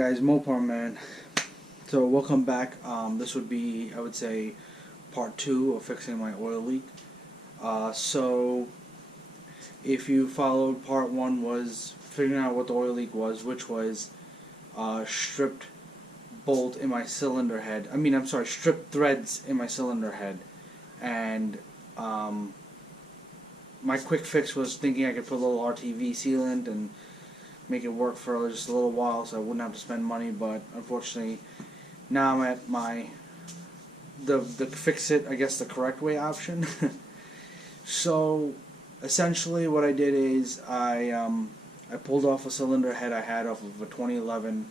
guys, Mopar Man. So welcome back. This would be, I would say, part 2 of fixing my oil leak. So if you followed, part 1 was figuring out what the oil leak was, which was stripped bolt in my cylinder head. Stripped threads in my cylinder head. And my quick fix was thinking I could put a little RTV sealant and make it work for just a little while so I wouldn't have to spend money, but unfortunately now I'm at the fix it, I guess, the correct way option. So essentially what I did is I pulled off a cylinder head I had off of a 2011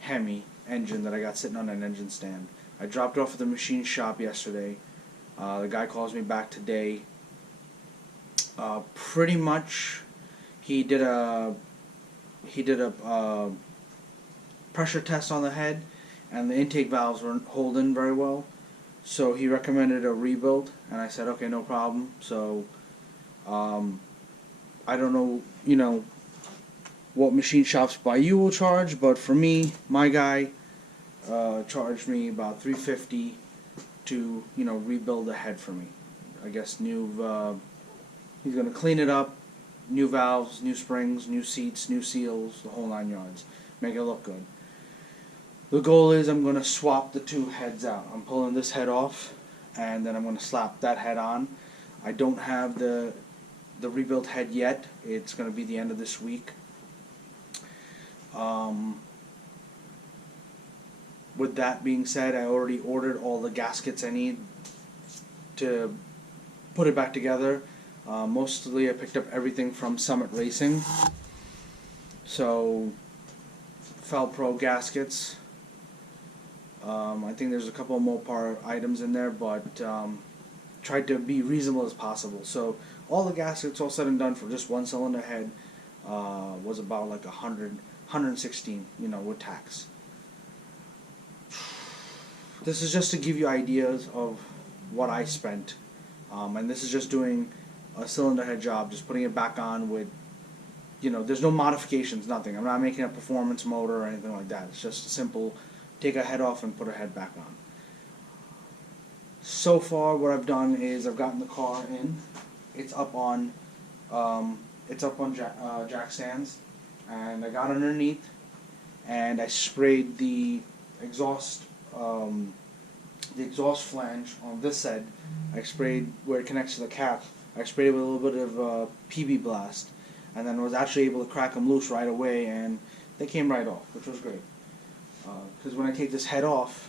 Hemi engine that I got sitting on an engine stand. I dropped it off at the machine shop yesterday. The guy calls me back today. Pretty much he did a pressure test on the head, and the intake valves weren't holding very well, so he recommended a rebuild, and I said okay, no problem. So I don't know what machine shops by you will charge, but for me, my guy charged me about $350 to rebuild the head for me. I guess he's gonna clean it up, new valves, new springs, new seats, new seals, the whole 9 yards. Make it look good. The goal is I'm going to swap the two heads out. I'm pulling this head off, and then I'm going to slap that head on. I don't have the rebuilt head yet. It's going to be the end of this week. With that being said, I already ordered all the gaskets I need to put it back together. Mostly I picked up everything from Summit Racing. So, Pro gaskets. I think there's a couple of Mopar items in there, but tried to be reasonable as possible. So, all the gaskets all said and done for just one cylinder head was about like 116, with tax. This is just to give you ideas of what I spent. And this is just doing a cylinder head job, just putting it back on with, there's no modifications, nothing. I'm not making a performance motor or anything like that. It's just a simple, take a head off and put a head back on. So far, what I've done is I've gotten the car in. It's up on jack stands, and I got underneath, and I sprayed the exhaust flange on this side. I sprayed where it connects to the cap. I sprayed it with a little bit of PB Blast, and then was actually able to crack them loose right away, and they came right off, which was great. Because when I take this head off,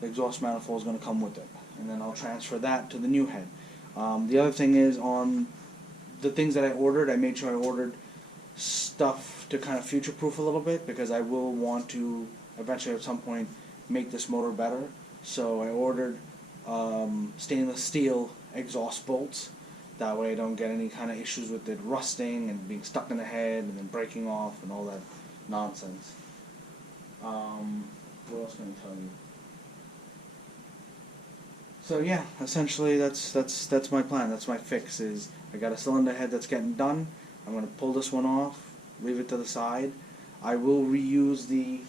the exhaust manifold is going to come with it, and then I'll transfer that to the new head. The other thing is, on the things that I ordered, I made sure I ordered stuff to kind of future-proof a little bit, because I will want to eventually at some point make this motor better. So I ordered stainless steel exhaust bolts. That way I don't get any kind of issues with it rusting and being stuck in the head and then breaking off and all that nonsense. What else can I tell you? So yeah, essentially that's my plan. That's my fix. Is I got a cylinder head that's getting done. I'm going to pull this one off, leave it to the side. I will reuse the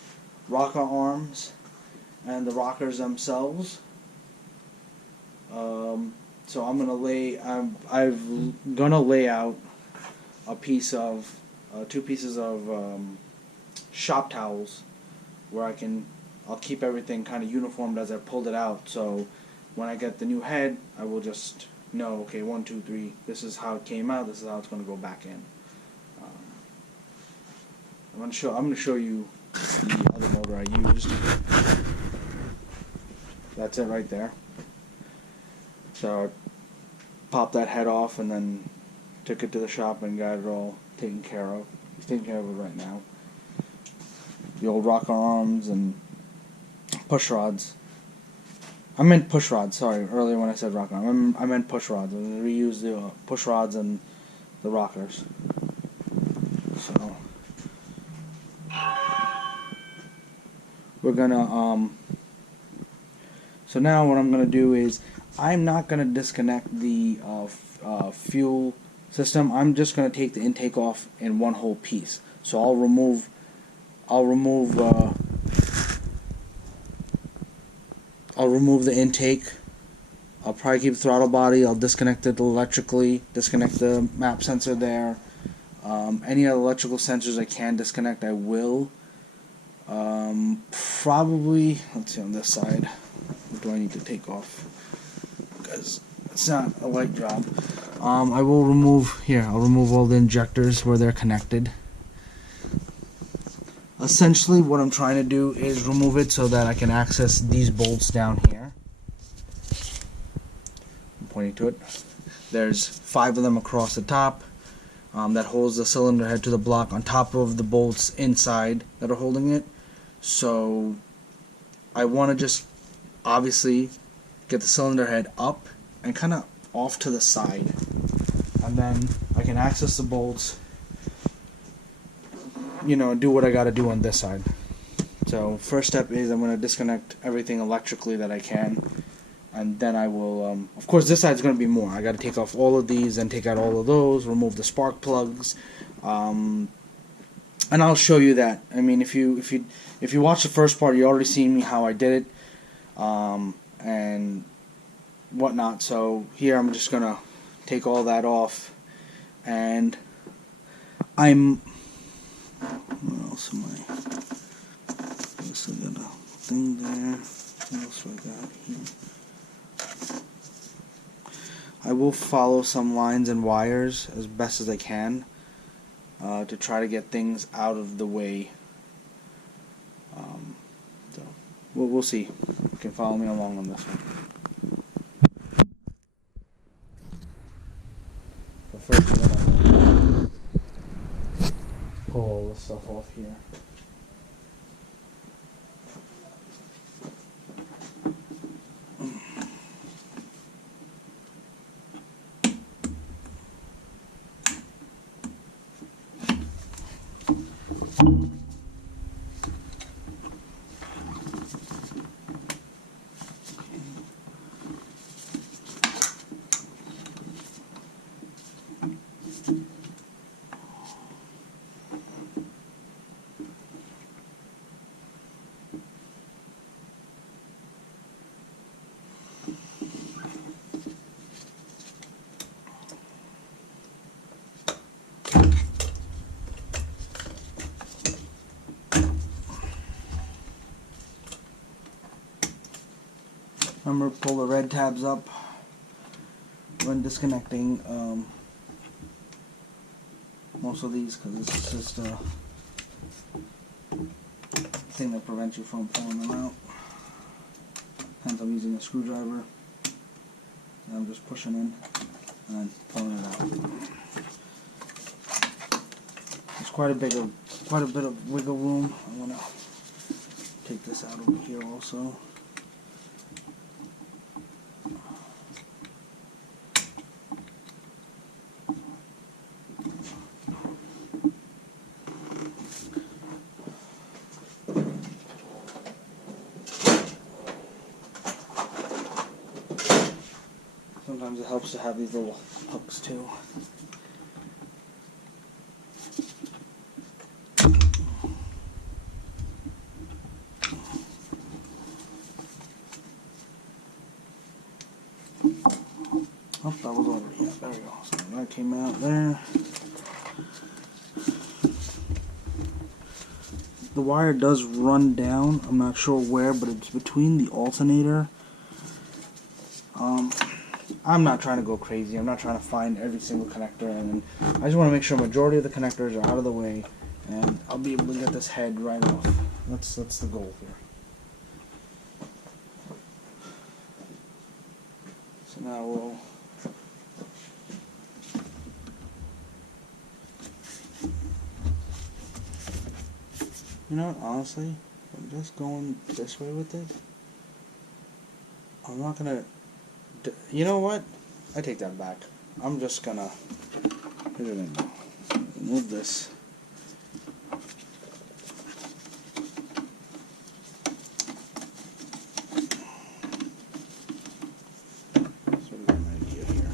rocker arms and the rockers themselves. So I'm gonna lay out a piece of 2 pieces of shop towels where I'll keep everything kind of uniformed as I pulled it out. So when I get the new head, I will just know, okay, 1, 2, 3. This is how it came out. This is how it's going to go back in. I'm gonna show you the other motor I used. That's it right there. So I popped that head off and then took it to the shop and got it all taken care of. He's taking care of it right now. The old rocker arms and push rods. I meant push rods, sorry, earlier when I said rocker arm. I meant push rods. I'm going to reuse the push rods and the rockers. So we're gonna so now what I'm gonna do is I'm not gonna disconnect the fuel system. I'm just gonna take the intake off in one whole piece. So I'll remove I'll remove the intake. I'll probably keep the throttle body. I'll disconnect it electrically, disconnect the map sensor there. Any other electrical sensors I can disconnect, I will. Probably, let's see on this side, what do I need to take off? Because it's not a light job. I will remove, I'll remove all the injectors where they're connected. Essentially what I'm trying to do is remove it so that I can access these bolts down here. I'm pointing to it. There's 5 of them across the top that holds the cylinder head to the block on top of the bolts inside that are holding it. So I want to just obviously get the cylinder head up and kind of off to the side, and then I can access the bolts, do what I got to do on this side. So first step is I'm going to disconnect everything electrically that I can, and then I will, of course this side's going to be more. I got to take off all of these and take out all of those, remove the spark plugs, and I'll show you that. I mean, if you watch the first part, you already seen me how I did it, and whatnot. So here I'm just gonna take all that off, and what else am I? Guess I got a thing there. What else do I got here? I will follow some lines and wires as best as I can to try to get things out of the way. So we'll see. You can follow me along on this one. But first, I'm gonna pull all this stuff off here. Remember, pull the red tabs up when disconnecting most of these, because it's just a thing that prevents you from pulling them out. Hence I'm using a screwdriver, and I'm just pushing in and pulling it out. There's quite a bit of wiggle room. I want to take this out over here also. Sometimes it helps to have these little hooks too. Oh, that was over. Yeah, there we go. So that came out there. The wire does run down. I'm not sure where, but it's between the alternator. I'm not trying to go crazy. I'm not trying to find every single connector, and I just want to make sure majority of the connectors are out of the way, and I'll be able to get this head right off. That's the goal here. So now we'll honestly, I'm just going this way with it. I'm not gonna. You know what? I take that back. I'm just gonna remove this. Sort of an idea here.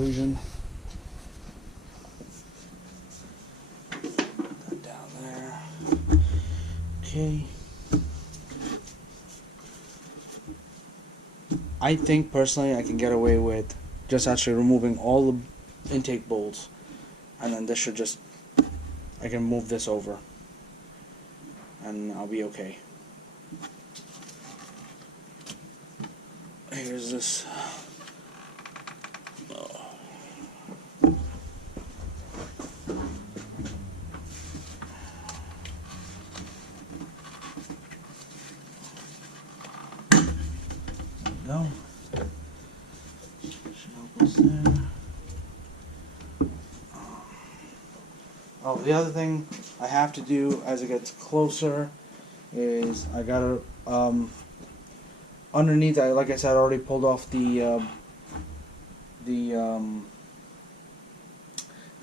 conclusion. Put that down there. Okay. I think personally I can get away with just actually removing all the intake bolts, and then this should just, I can move this over and I'll be okay. Here's this. Go. Should help us there. Oh, the other thing I have to do as it gets closer is I gotta underneath. Like I said, I already pulled off the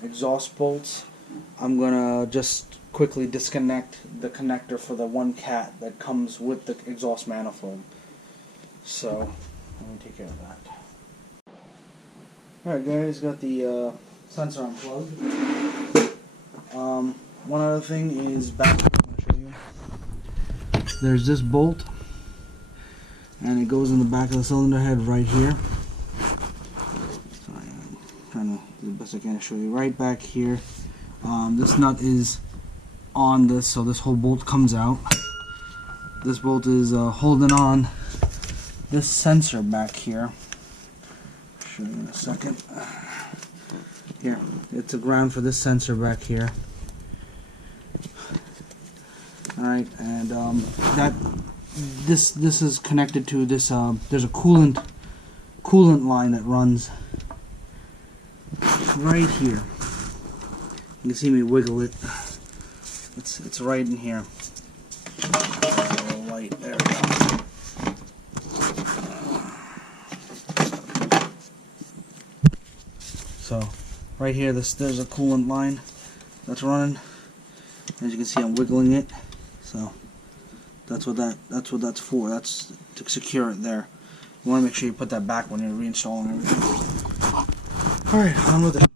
exhaust bolts. I'm gonna just quickly disconnect the connector for the one cat that comes with the exhaust manifold. So let me take care of that. Alright guys, got the sensor unplugged. One other thing is back, I'm going to show you. There's this bolt, and it goes in the back of the cylinder head right here. Sorry, I'm trying to do the best I can to show you. Right back here. This nut is on this, so this whole bolt comes out. This bolt is holding on this sensor back here. I'll show you in a second. Here, it's a ground for this sensor back here. Alright, and this is connected to this. There's a coolant line that runs right here. You can see me wiggle it. It's right in here. A little light. There we go. So right here, there's a coolant line that's running. As you can see, I'm wiggling it. So that's what that's for. That's to secure it there. You want to make sure you put that back when you're reinstalling everything. All right, on with the show.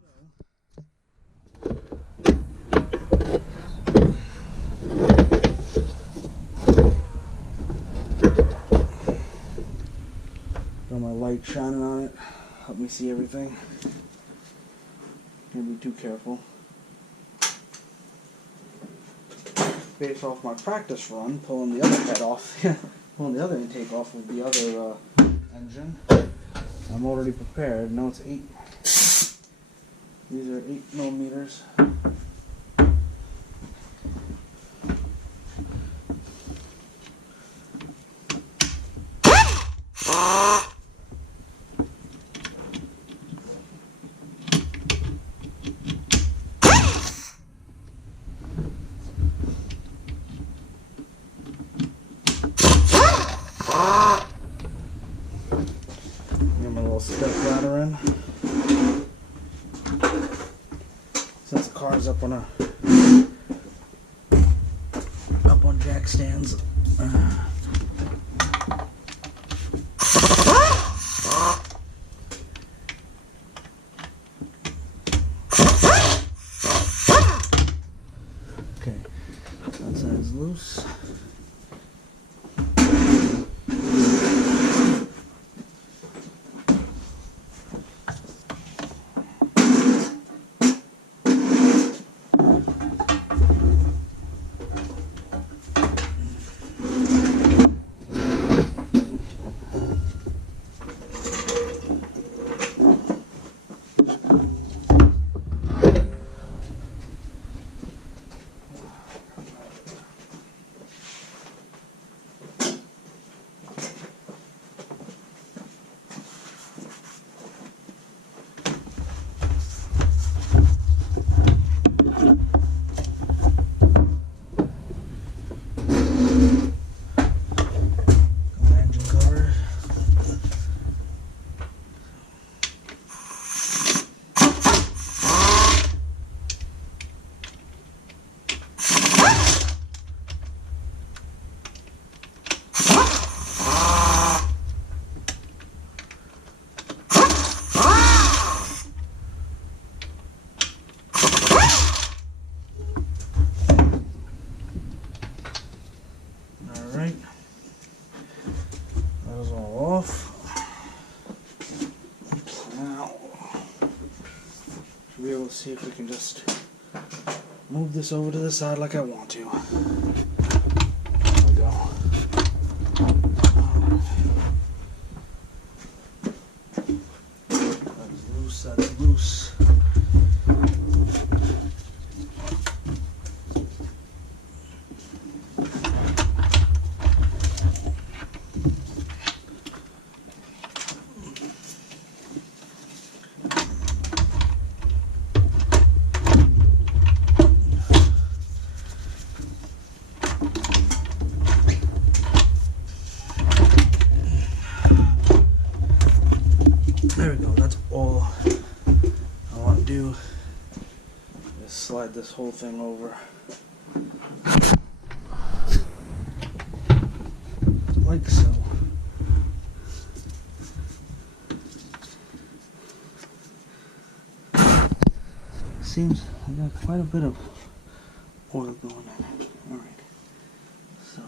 Got my light shining on it. Help me see everything. Can't be too careful. Based off my practice run, pulling the other head off, pulling the other intake off of the other engine, I'm already prepared. Now it's 8. These are 8 millimeters. Step ladder in. Since the car's up on jack stands. Okay, that side's loose. see if we can just move this over to the side like I want to. There we go. That's loose, that's loose. There we go, that's all I want to do is slide this whole thing over like so. Seems I got quite a bit of oil going in. Alright, so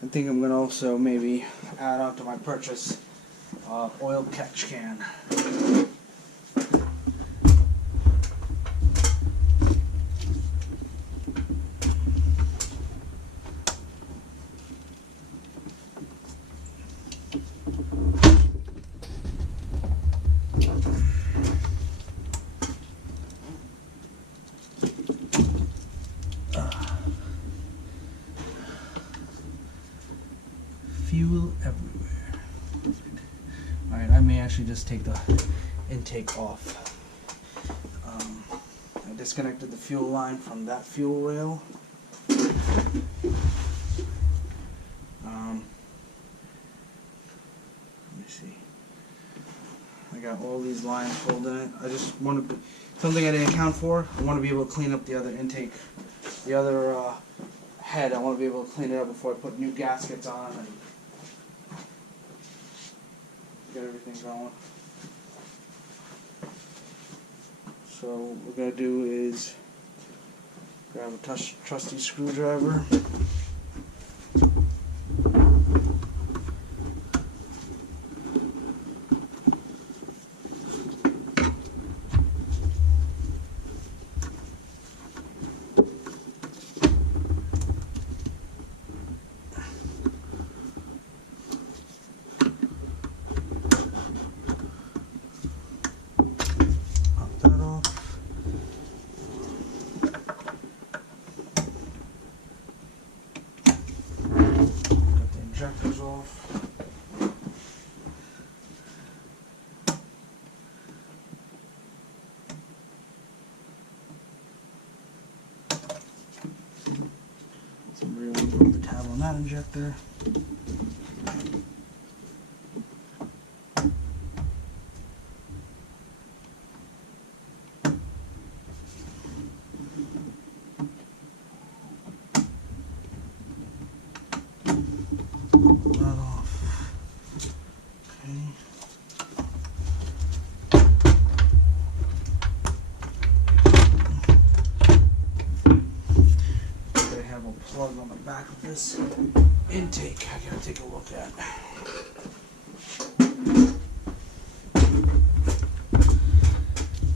I think I'm going to also maybe add on to my purchase oil catch can. Fuel everywhere. Perfect. Alright, I may actually just take the intake off. I disconnected the fuel line from that fuel rail. Let me see. I got all these lines pulled in it. I just want to, something I didn't account for, I want to be able to clean up the other intake, the other head. I want to be able to clean it up before I put new gaskets on and get everything going. So what we're going to do is grab a trusty screwdriver. Injectors off. So we're going to put the tab on that injector. Pull that off. Okay. They have a plug on the back of this intake I gotta take a look at.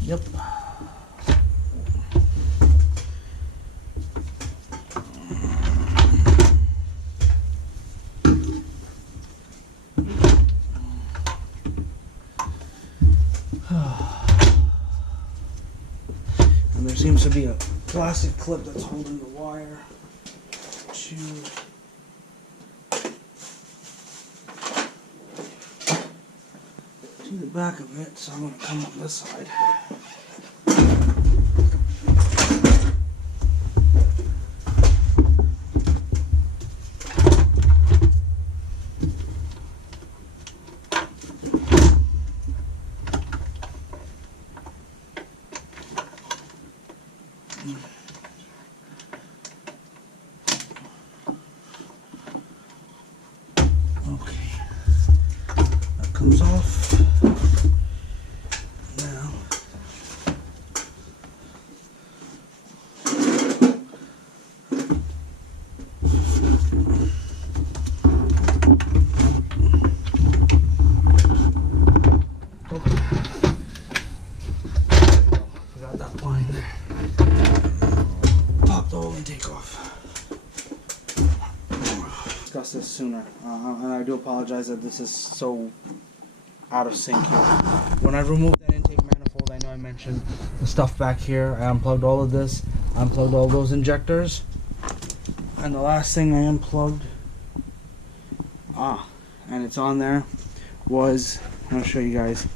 Yep. And there seems to be a plastic clip that's holding the wire to the back of it, so I'm going to come up this side. Okay, that comes off. Now, sooner. And I do apologize that this is so out of sync here. When I removed that intake manifold, I know I mentioned the stuff back here. I unplugged all of this. I unplugged all those injectors. And the last thing I unplugged, and it's on there, was, I'm going to show you guys.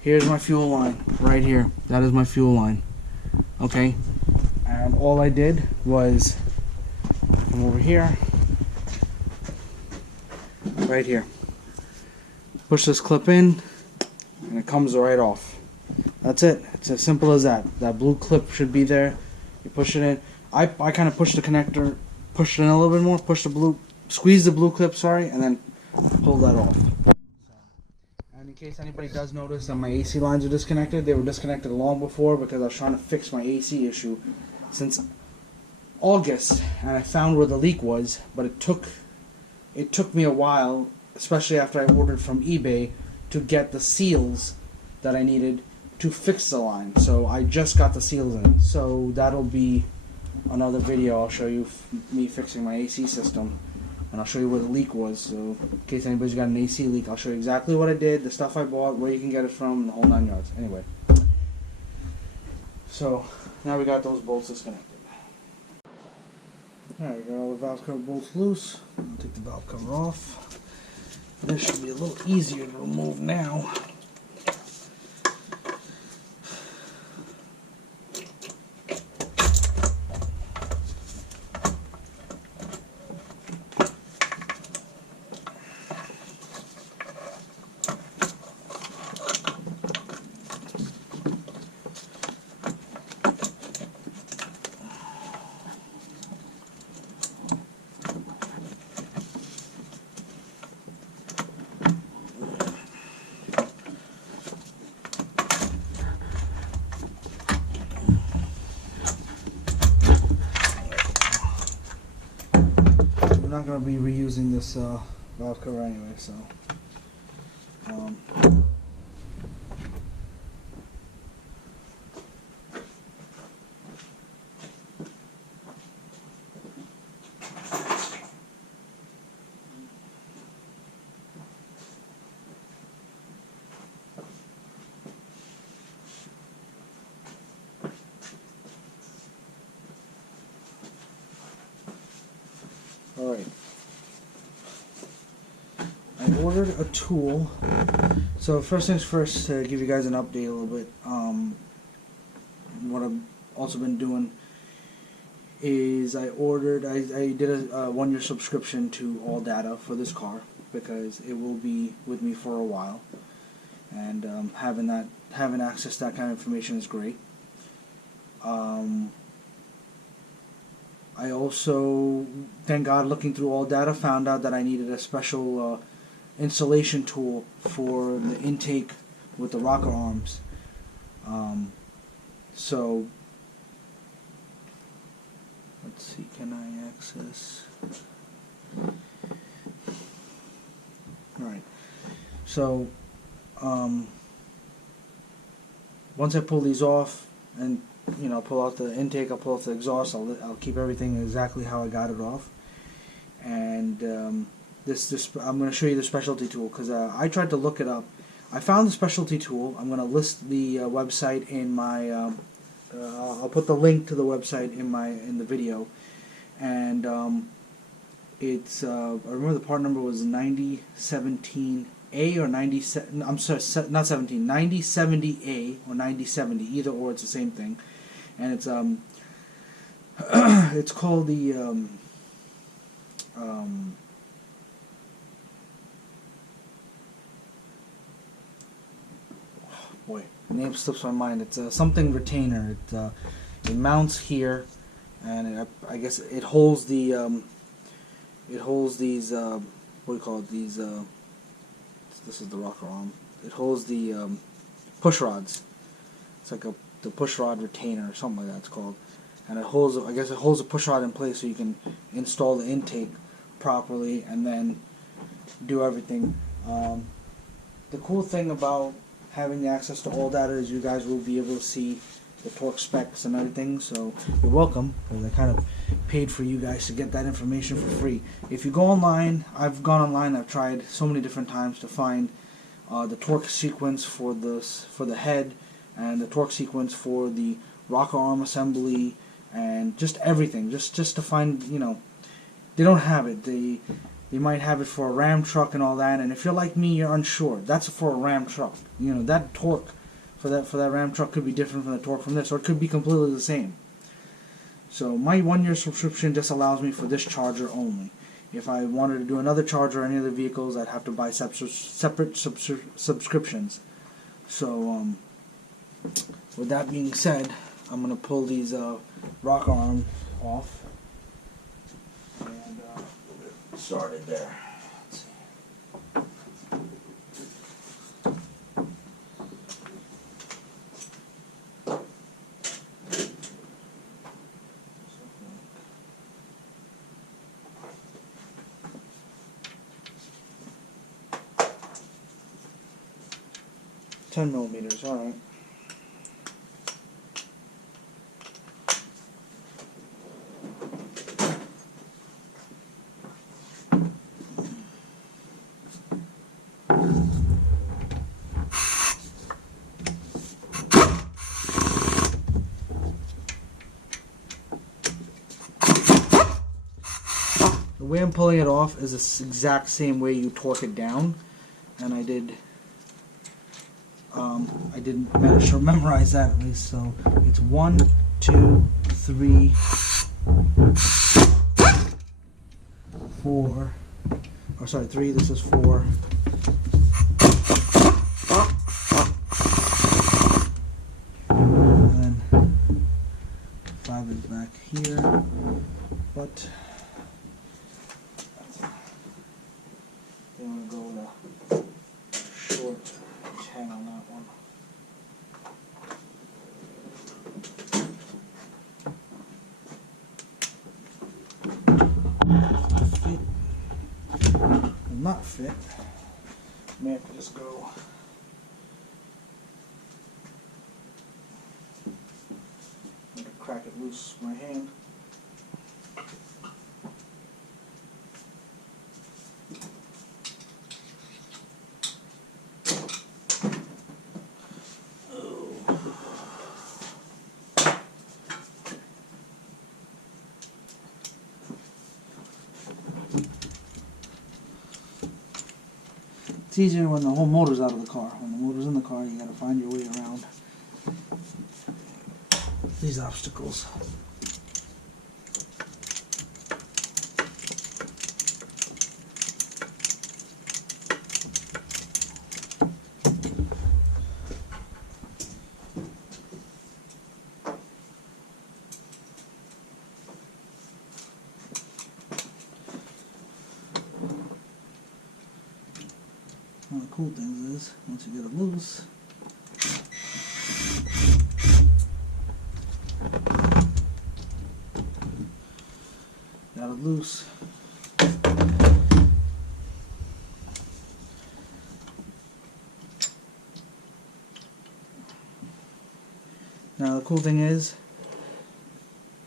Here's my fuel line, right here. That is my fuel line. Okay? And all I did was come over here, right here. Push this clip in, and it comes right off. That's it. It's as simple as that. That blue clip should be there. You push it in. I kind of pushed the connector, pushed it in a little bit more, squeeze the blue clip, sorry, and then pull that off. And in case anybody does notice that my AC lines are disconnected, they were disconnected long before because I was trying to fix my AC issue since August, and I found where the leak was, but it took me a while, especially after I ordered from eBay, to get the seals that I needed to fix the line. So I just got the seals in. So that'll be another video. I'll show you me fixing my AC system, and I'll show you where the leak was. So in case anybody's got an AC leak, I'll show you exactly what I did, the stuff I bought, where you can get it from, and the whole 9 yards. Anyway, so now we got those bolts disconnected. Alright, we got all the valve cover bolts loose. I'll take the valve cover off. This should be a little easier to remove now. I'm not going to be reusing this valve cover anyway, so alright. I ordered a tool. So first things first, to give you guys an update a little bit, what I've also been doing is I did a 1-year subscription to All Data for this car because it will be with me for a while, and having access to that kind of information is great. I also, thank God, looking through All Data, found out that I needed a special installation tool for the intake with the rocker arms. So let's see, can I access? Alright, so once I pull these off and pull out the intake, I'll pull out the exhaust, I'll keep everything exactly how I got it off. And this I'm going to show you the specialty tool because I tried to look it up. I found the specialty tool. I'm going to list the website in my I'll put the link to the website in the video. And it's I remember the part number was 9017A or 97. I'm sorry, not 17. 9070A or 9070. Either or, it's the same thing. And it's it's called the boy, the name slips my mind. It's something retainer. It mounts here, and I guess it holds the these what do you call it? These this is the rocker arm. It holds the push rods. It's like the push rod retainer or something like that it's called, and it holds. I guess it holds the push rod in place so you can install the intake properly and then do everything. The cool thing about having the access to All Data is you guys will be able to see the torque specs and everything. So you're welcome, because I kind of paid for you guys to get that information for free. If you go online, I've gone online, I've tried so many different times to find the torque sequence for the head, and the torque sequence for the rocker arm assembly, and just everything, just to find, you know, they don't have it. They might have it for a Ram truck and all that, and if you're like me, you're unsure. That's for a Ram truck. You know, that torque for that Ram truck could be different from the torque from this, or it could be completely the same. So my 1-year subscription just allows me for this charger only. If I wanted to do another charger or any other vehicles, I'd have to buy separate subscriptions. So with that being said, I'm going to pull these rocker arms off and get started there. Let's see. $10 millimeters, all right. The way I'm pulling it off is the exact same way you torque it down, and I did manage to memorize that at least. So it's 1, 2, 3, 4. Oh, sorry, 3. This is 4. And then 5 is back here, but they want to go with a short 10 on that one. Fit. Will not fit. May have to just go. I'm gonna crack it loose with my hand. It's easier when the whole motor's out of the car. When the motor's in the car, you gotta find your way around these obstacles. One of the cool things is, once you get it loose, got it loose. Now the cool thing is,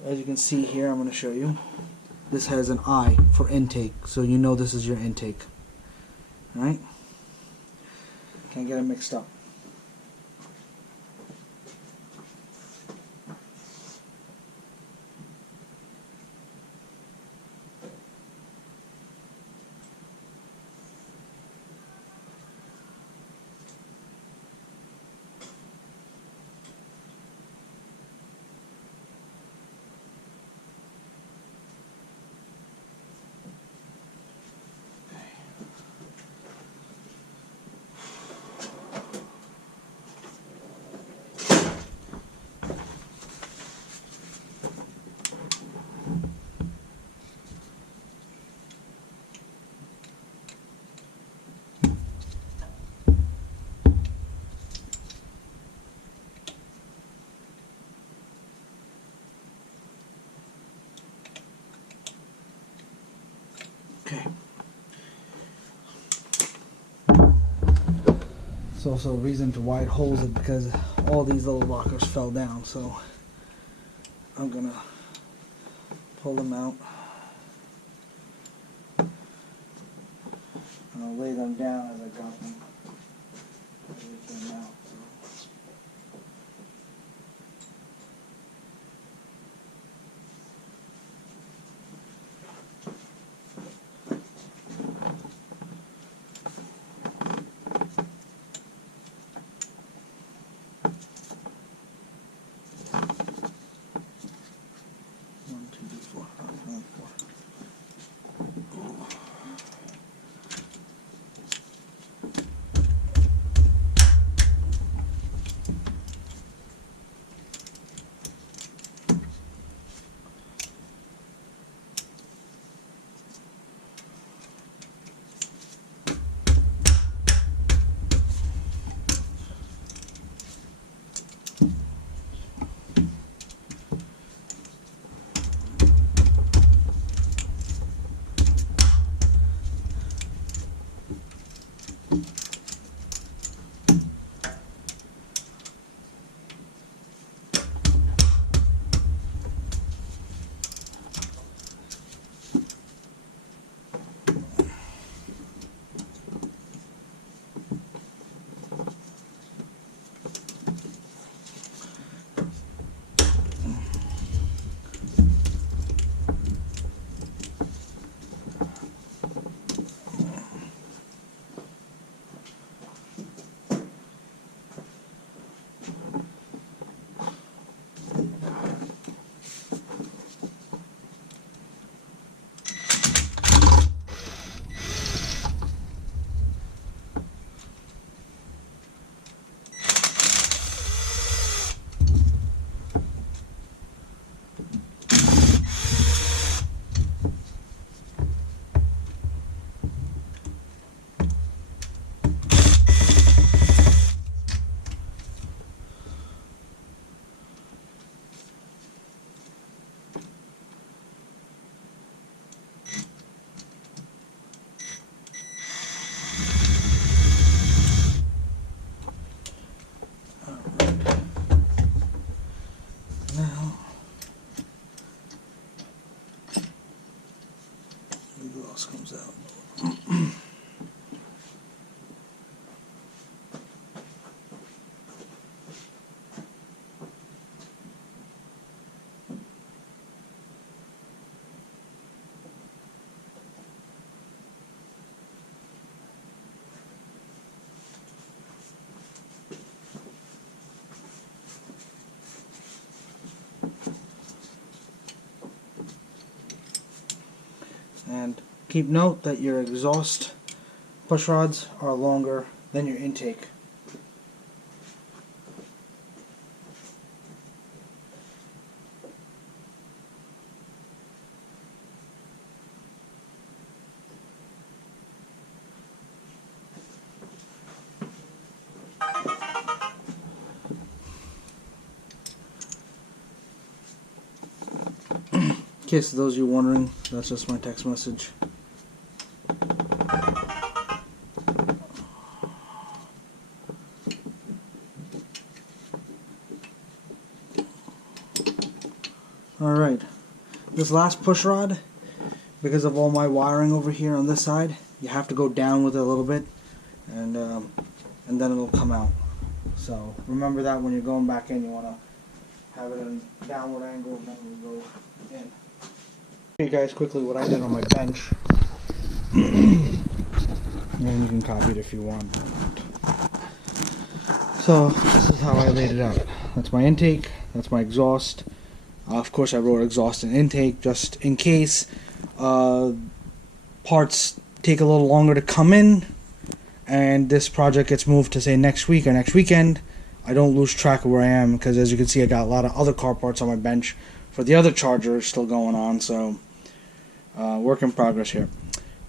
as you can see here, I'm going to show you, this has an I for intake, so you know this is your intake. Alright? Can't get it mixed up. There's also a reason to why it holds it, because all these little rockers fell down, so I'm gonna pull them out. And I'll lay them down as I got them. As they came out. Comes out. And keep note that your exhaust push rods are longer than your intake. In case of those of you wondering, that's just my text message. Alright, this last push rod, because of all my wiring over here on this side, you have to go down with it a little bit, and then it'll come out. So remember that when you're going back in, you want to have it in a downward angle, and then we'll go in. Show you guys quickly what I did on my bench, and you can copy it if you want. So this is how I laid it out. That's my intake, that's my exhaust. Of course I wrote exhaust and intake just in case parts take a little longer to come in and this project gets moved to say next week or next weekend. I don't lose track of where I am, because as you can see I got a lot of other car parts on my bench for the other charger still going on, so work in progress here.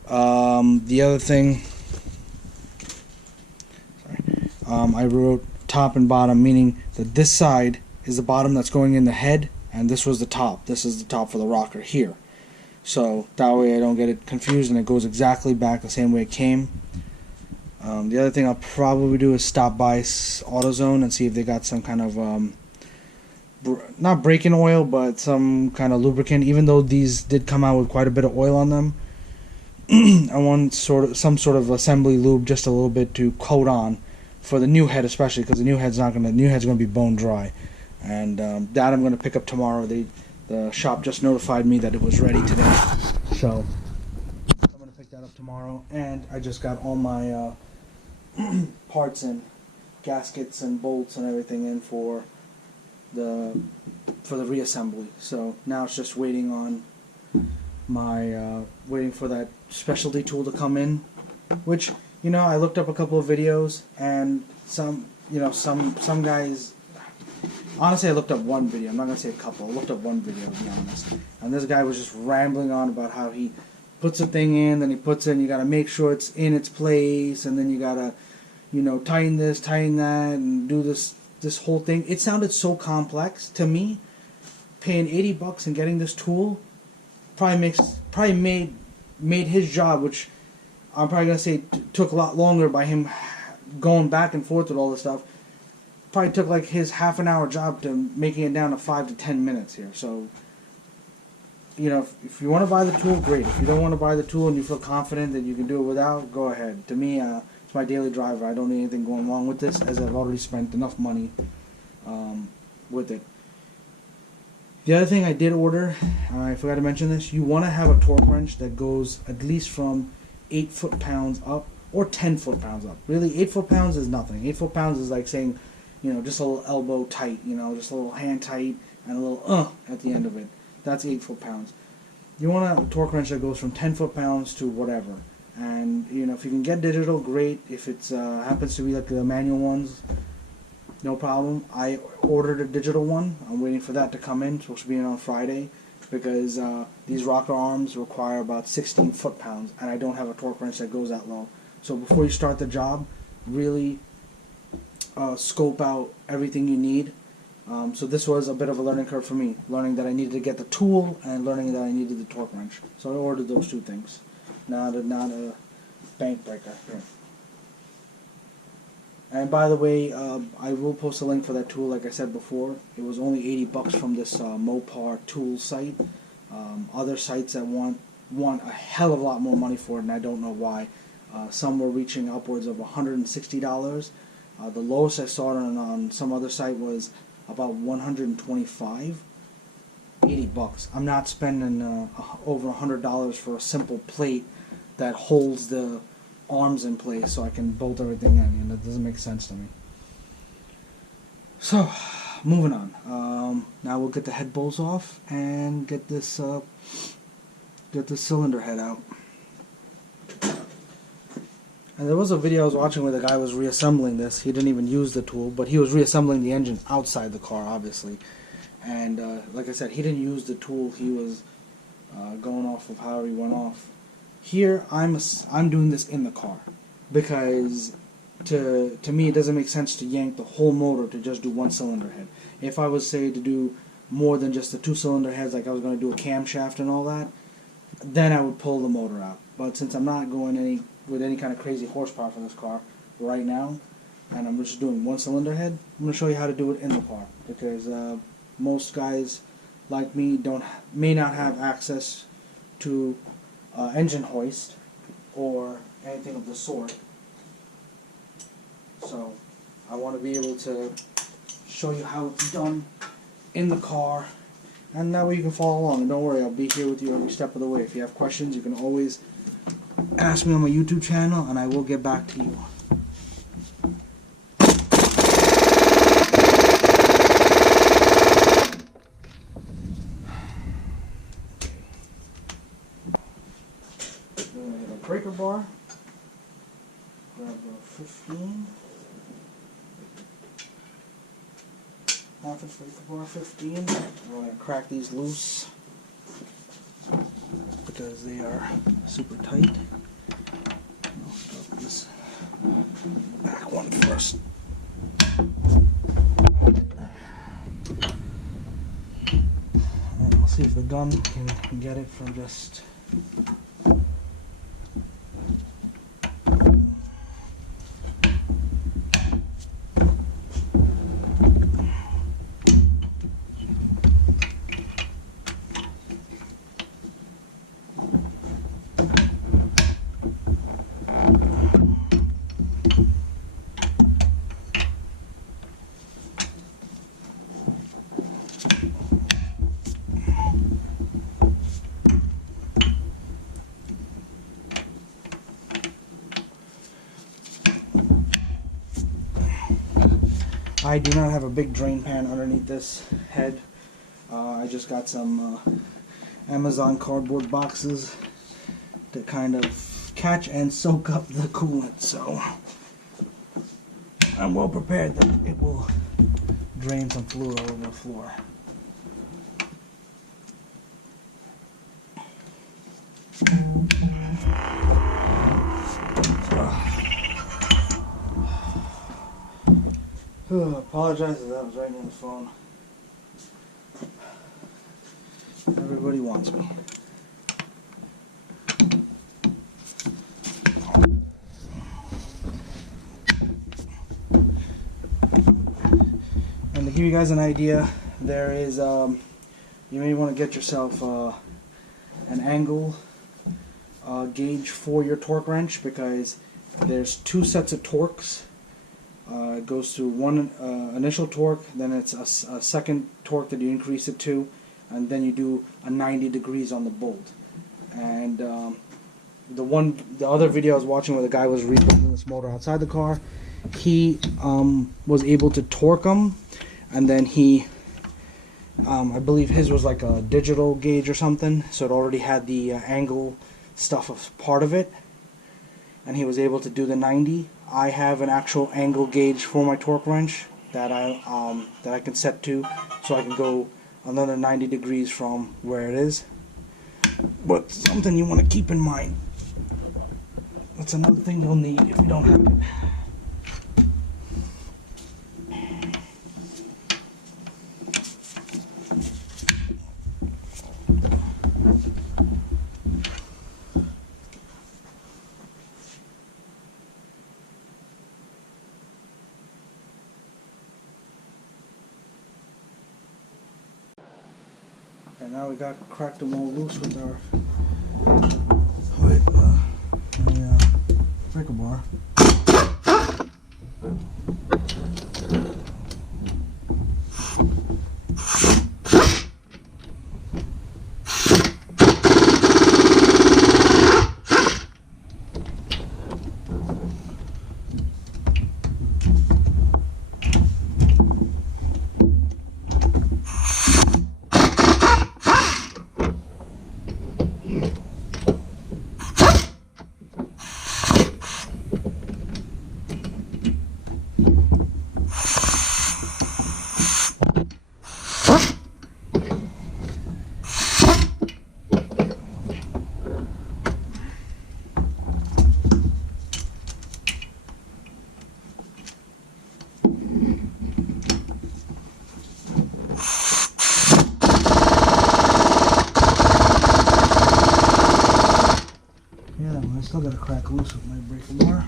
The other thing, I wrote top and bottom, meaning that this side is the bottom that's going in the head, and this was the top. This is the top for the rocker here. So that way I don't get it confused and it goes exactly back the same way it came. The other thing I'll probably do is stop by AutoZone and see if they got some kind of not break-in oil, but some kind of lubricant. Even though these did come out with quite a bit of oil on them, I want some sort of assembly lube, just a little bit to coat on for the new head, especially because the new head's gonna be bone dry, and that I'm gonna pick up tomorrow. The shop just notified me that it was ready today, so I'm gonna pick that up tomorrow. And I just got all my parts and gaskets and bolts and everything in for the reassembly. So now it's just waiting on my waiting for that specialty tool to come in, which, you know, I looked up a couple of videos, and some guys, honestly I looked up one video, I'm not gonna say a couple, I looked up one video to be honest, and this guy was just rambling on about how he puts a thing in, then he puts in, you gotta make sure it's in its place, and then you gotta, you know, tighten this, tighten that, and do this whole thing. It sounded so complex to me. Paying $80 and getting this tool probably made his job, which I'm probably gonna say took a lot longer by him going back and forth with all this stuff. Probably took like his half-an-hour job to making it down to 5 to 10 minutes here. So, you know, if you want to buy the tool, great. If you don't want to buy the tool and you feel confident that you can do it without, go ahead. To me, it's my daily driver. I don't need anything going wrong with this, as I've already spent enough money with it. The other thing I did order, I forgot to mention this, you want to have a torque wrench that goes at least from 8 foot-pounds up, or 10 foot-pounds up. Really, 8 foot-pounds is nothing. 8 foot-pounds is like saying, you know, just a little elbow tight, you know, just a little hand tight, and a little at the end of it. That's 8 foot-pounds. You want to have a torque wrench that goes from 10 foot-pounds to whatever. And, you know, if you can get digital, great. If it happens to be like the manual ones, no problem. I ordered a digital one. I'm waiting for that to come in. It's supposed to be in on Friday, because these rocker arms require about 16 foot-pounds, and I don't have a torque wrench that goes that low. So before you start the job, really scope out everything you need. So this was a bit of a learning curve for me, learning that I needed to get the tool and learning that I needed the torque wrench. So I ordered those two things. Not a bank breaker here. And by the way, I will post a link for that tool. Like I said before, it was only $80 from this Mopar tool site. Other sites that want a hell of a lot more money for it, and I don't know why. Some were reaching upwards of $160. The lowest I saw it on some other site was about $125. $80. I'm not spending over $100 for a simple plate that holds the arms in place so I can bolt everything in, and that doesn't make sense to me. So, moving on. Now we'll get the head bolts off and get this cylinder head out. And there was a video I was watching where the guy was reassembling this. He didn't even use the tool, but he was reassembling the engine outside the car, obviously. And like I said, he didn't use the tool. He was going off of how he went off. Here, I'm doing this in the car, because to me it doesn't make sense to yank the whole motor to just do one cylinder head. If I was, say, to do more than just the 2 cylinder heads, like I was going to do a camshaft and all that, then I would pull the motor out. But since I'm not going with any kind of crazy horsepower for this car right now, and I'm just doing 1 cylinder head, I'm going to show you how to do it in the car, because most guys like me may not have access to engine hoist or anything of the sort. So I want to be able to show you how it's done in the car, and that way you can follow along. And don't worry, I'll be here with you every step of the way. If you have questions, you can always ask me on my YouTube channel, and I will get back to you. Breaker bar, grab a 15, half inch breaker bar, 15. We're going to crack these loose because they are super tight. I'll start with this back one first. And we'll see if the gun can get it from just I do not have a big drain pan underneath this head. I just got some Amazon cardboard boxes to kind of catch and soak up the coolant, so I'm well prepared that it will drain some fluid all over the floor. Apologize if that was right on the phone. Everybody wants me. And to give you guys an idea, there is you may want to get yourself an angle gauge for your torque wrench, because there's two sets of torques. It goes through one initial torque, then it's a second torque that you increase it to, and then you do a 90 degrees on the bolt. And the other video I was watching where the guy was rebuilding this motor outside the car, he was able to torque them, and then he I believe his was like a digital gauge or something, so it already had the angle stuff as part of it, and he was able to do the 90. I have an actual angle gauge for my torque wrench that I can set to, so I can go another 90 degrees from where it is. But something you want to keep in mind. That's another thing you'll need if you don't have it. And now we got cracked them all loose with our breaker bar. I still got a crack loose with my breaker bar.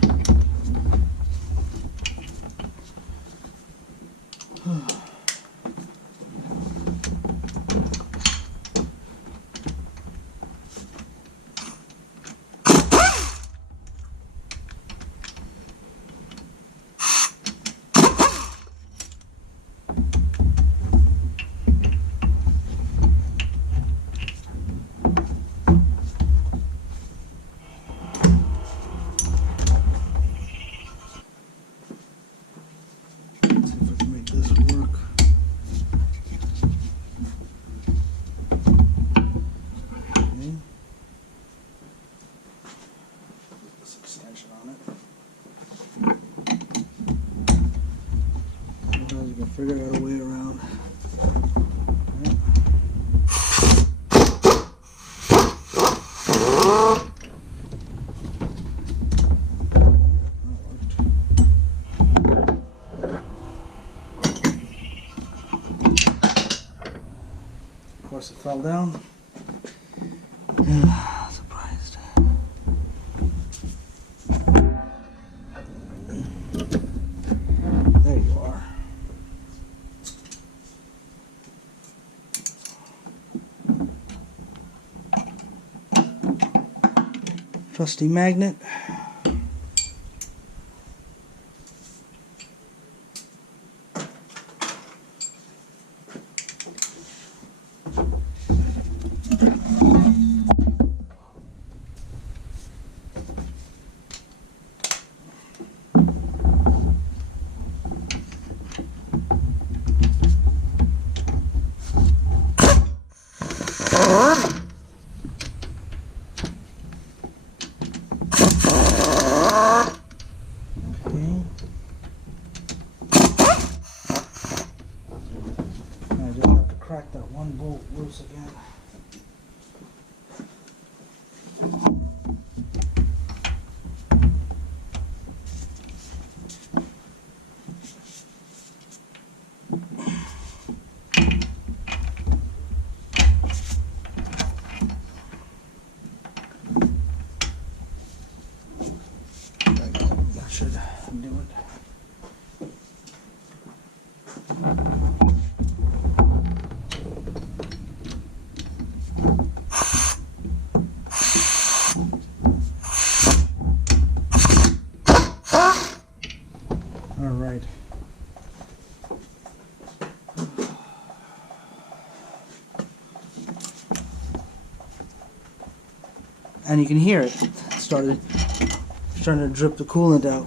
Figure out a way around. Of course, it fell down. Surprised. There you are. Trusty magnet. crack that one bolt loose again. That should do it. All right. And you can hear it. It's starting to drip the coolant out.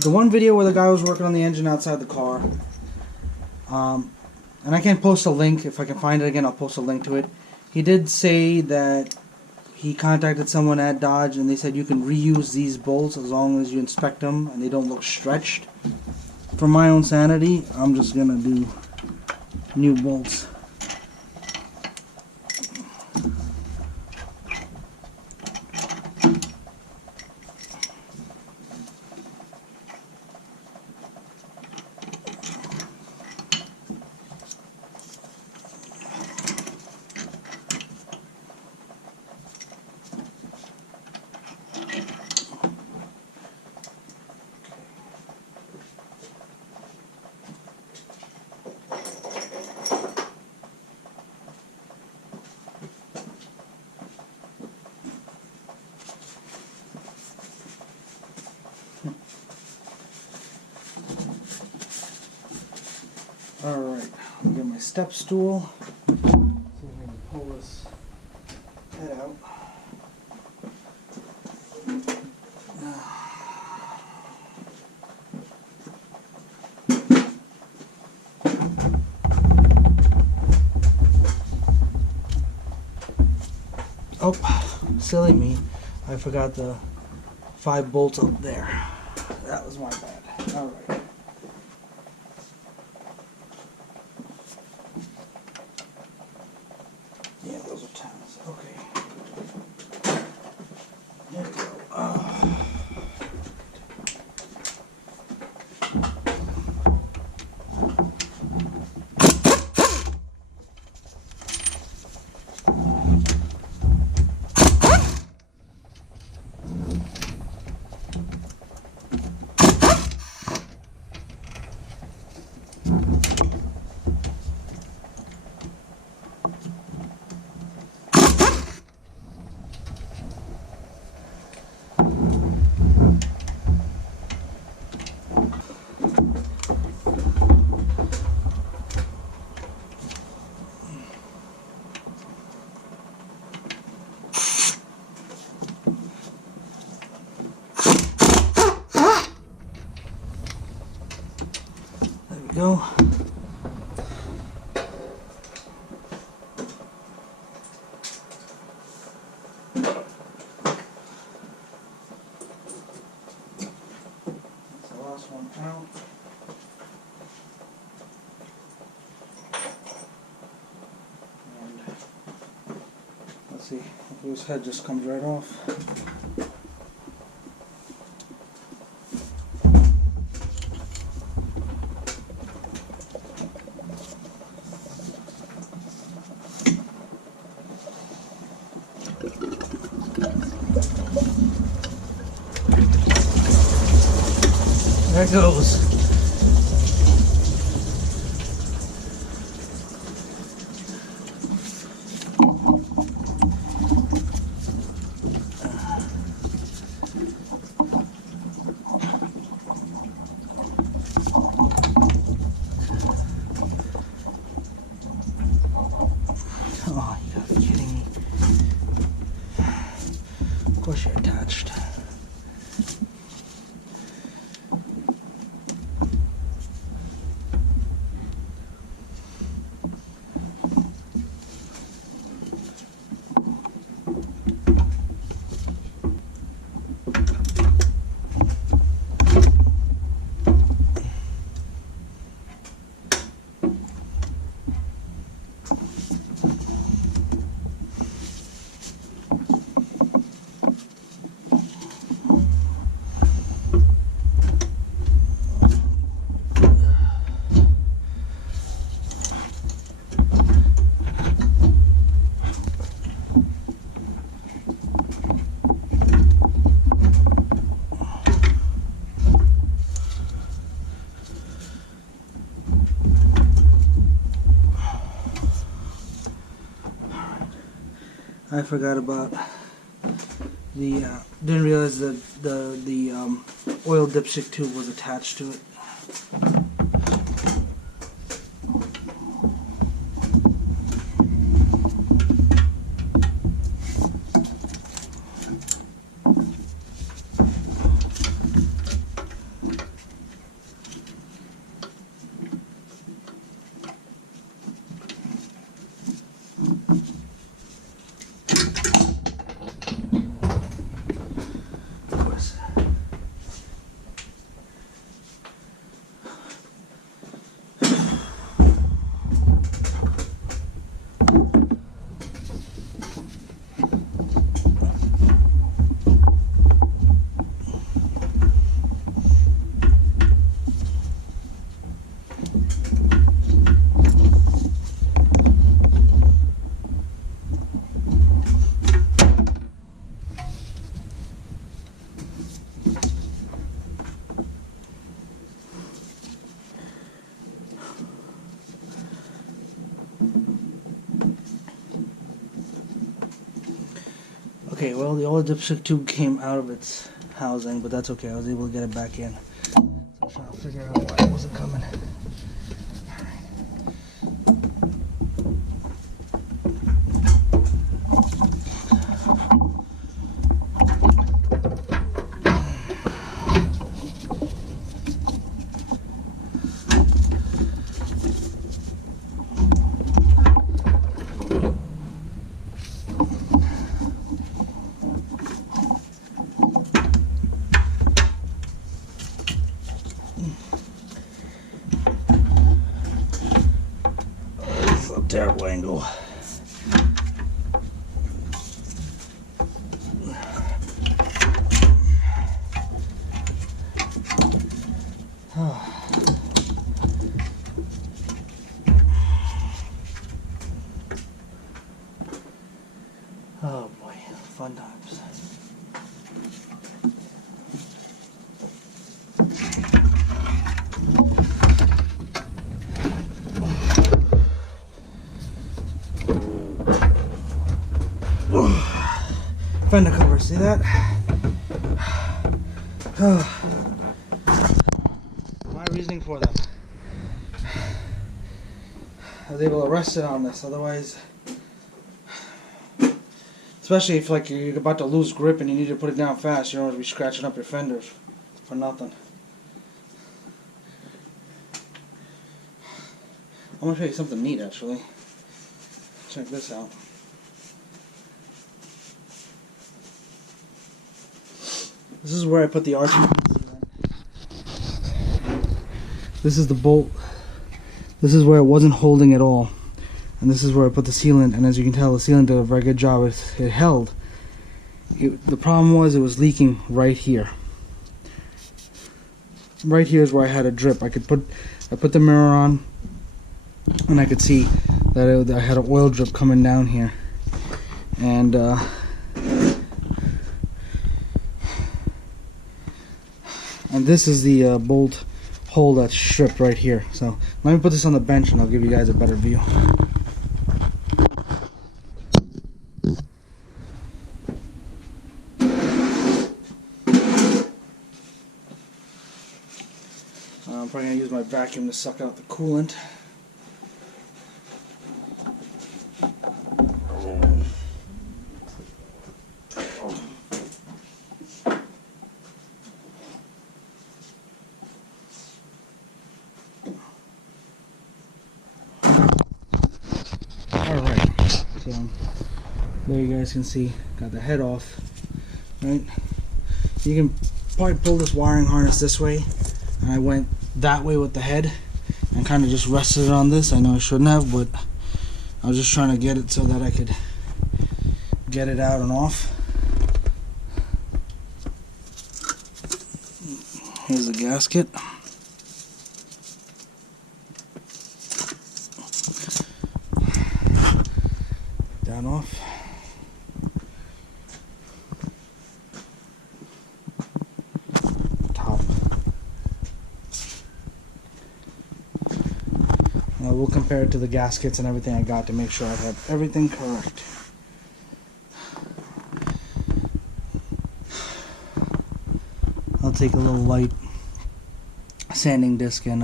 The one video where the guy was working on the engine outside the car, and I can post a link, if I can find it again, I'll post a link to it. He did say that he contacted someone at Dodge and they said you can reuse these bolts as long as you inspect them and they don't look stretched. For my own sanity, I'm just gonna do new bolts. Alright, I'll get my step stool. So I'm going to pull this head out. Oh, silly me. I forgot the 5 bolts up there. That was my bad. Alright. Yeah, those are 10s. Okay. There we go. Go. That's the last one out. And let's see if his head just comes right off. There it goes. Oh, you gotta be kidding me. Of course you're attached. I forgot about the didn't realize that the oil dipstick tube was attached to it. Okay, well, the oil dipstick tube came out of its housing, but that's okay. I was able to get it back in. So I was trying to figure out why it wasn't coming. Terrible angle. Oh boy, fun times. Fender cover, see that? My reasoning for them. I was able to rest it on this, otherwise, especially if like you're about to lose grip and you need to put it down fast, you don't want to be scratching up your fenders for nothing. I'm gonna show you something neat actually. Check this out. This is where I put the RPM sealant. This is the bolt. This is where it wasn't holding at all. And this is where I put the sealant, and as you can tell, the sealant did a very good job. It held. The problem was it was leaking right here. Right here is where I had a drip. I put the mirror on, and I could see that I had an oil drip coming down here. And this is the bolt hole that's stripped right here. So let me put this on the bench and I'll give you guys a better view. I'm probably going to use my vacuum to suck out the coolant. So there you guys can see, got the head off, right? You can probably pull this wiring harness this way, and I went that way with the head and kind of just rested it on this. I know I shouldn't have, but I was just trying to get it so that I could get it out and off. Here's the gasket. Down off. Top. Now we'll compare it to the gaskets and everything I got to make sure I have everything correct. take a little light sanding disc and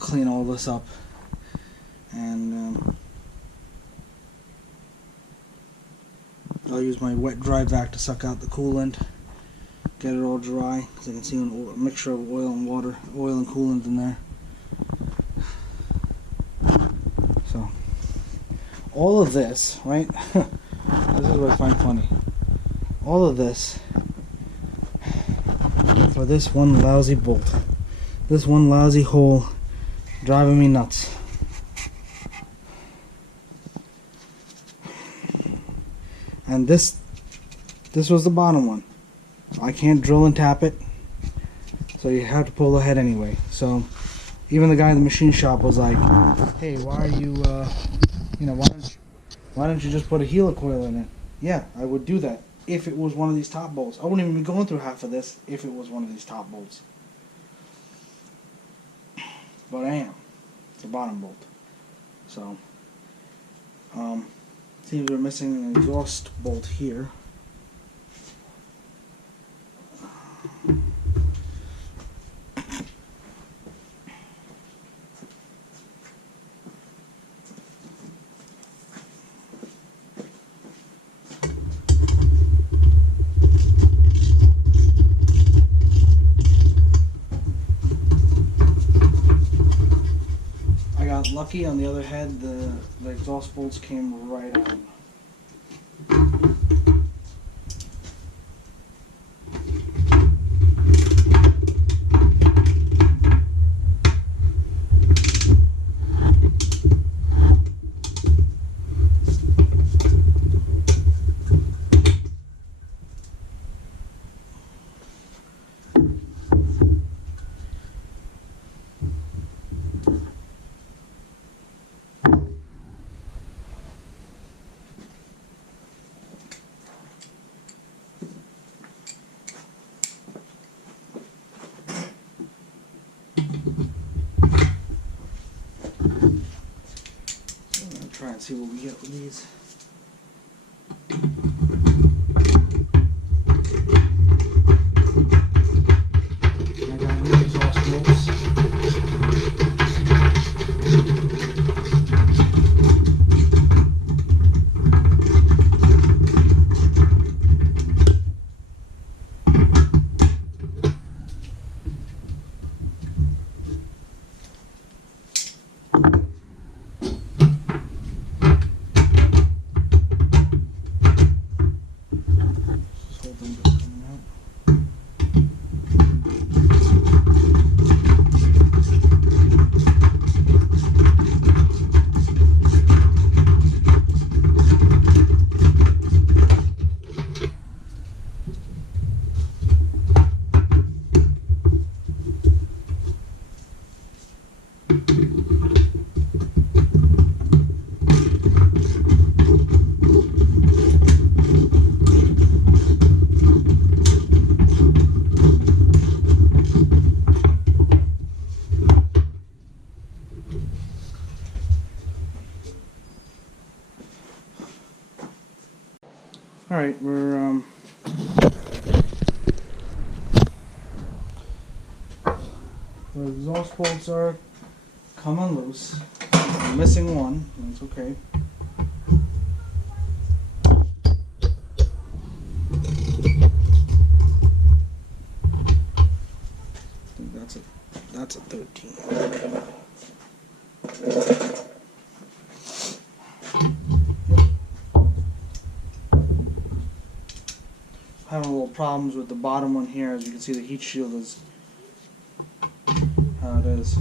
clean all this up, and I'll use my wet dry vac to suck out the coolant, get it all dry, because I can see a mixture of oil and water, oil and coolant in there. So all of this, right? This is what I find funny. All of this for this one lousy bolt, this one lousy hole, driving me nuts. And this was the bottom one. I can't drill and tap it, so you have to pull the head anyway. So even the guy in the machine shop was like, "Hey, why are you, why don't you just put a helicoil in it?" Yeah, I would do that if it was one of these top bolts. I wouldn't even be going through half of this if it was one of these top bolts. But I am. It's a bottom bolt. So, seems we're missing an exhaust bolt here. Lucky on the other head, the exhaust bolts came right on. Try and see what we get with these. I got new exhaust bolts. Alright, the exhaust bolts are coming loose. I'm missing one, that's okay. I think that's a 13. Having a little problems with the bottom one here. As you can see, the heat shield is how it is.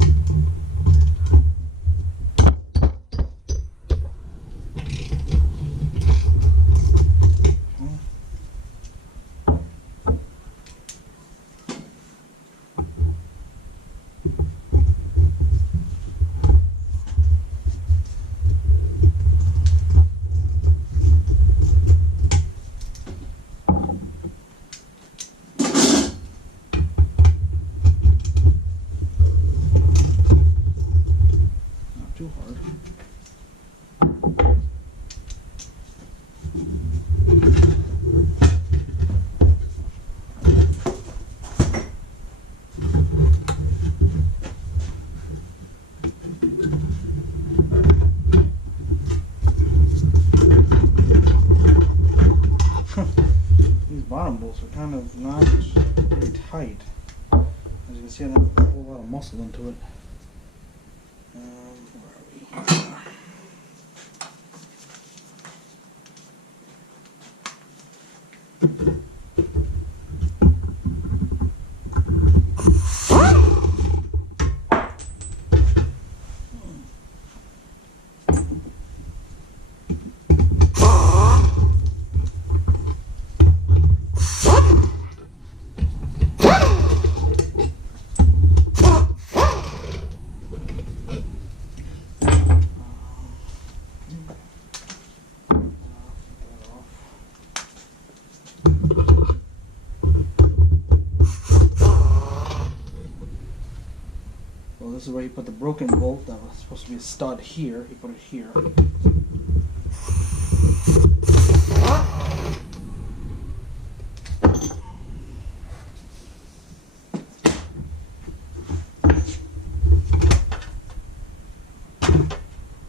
see a whole lot of muscle into it. Where are we? This is where he put the broken bolt that was supposed to be a stud here. He put it here.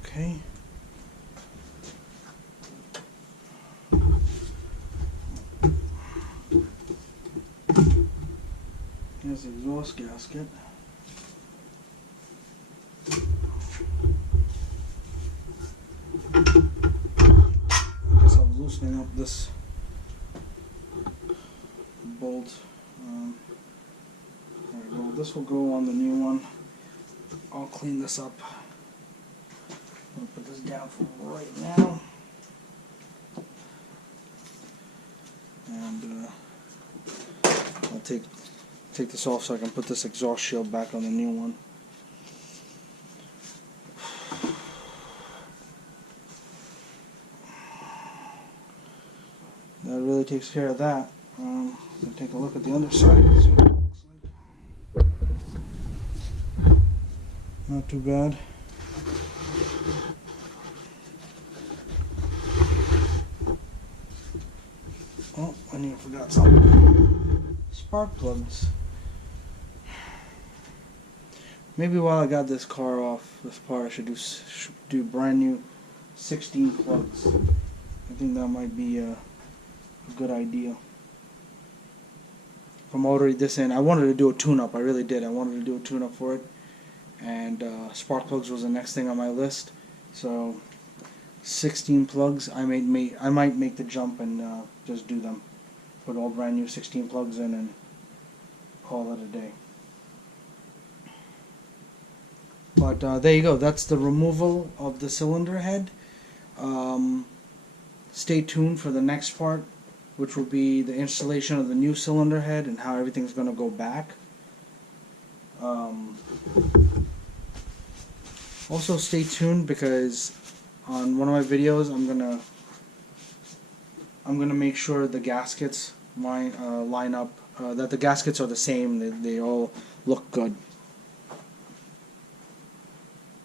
Okay. Here's the exhaust gasket. I guess I'm loosening up this bolt. Alright, well, this will go on the new one. I'll clean this up. I'll put this down for right now. And I'll take this off so I can put this exhaust shield back on the new one. That really takes care of that. I'm going to take a look at the underside. See what it looks like. Not too bad. Oh, I nearly forgot something. Spark plugs. Maybe while I got this car off this part, I should do brand new 16 plugs. I think that might be a good idea. From already this in, I wanted to do a tune-up. I really did. I wanted to do a tune-up for it, and spark plugs was the next thing on my list. So 16 plugs. I might make the jump and just do them. Put all brand new 16 plugs in and call it a day. But there you go. That's the removal of the cylinder head. Stay tuned for the next part, which will be the installation of the new cylinder head and how everything's going to go back. Also stay tuned, because on one of my videos I'm gonna make sure the gaskets line up, that the gaskets are the same, they all look good.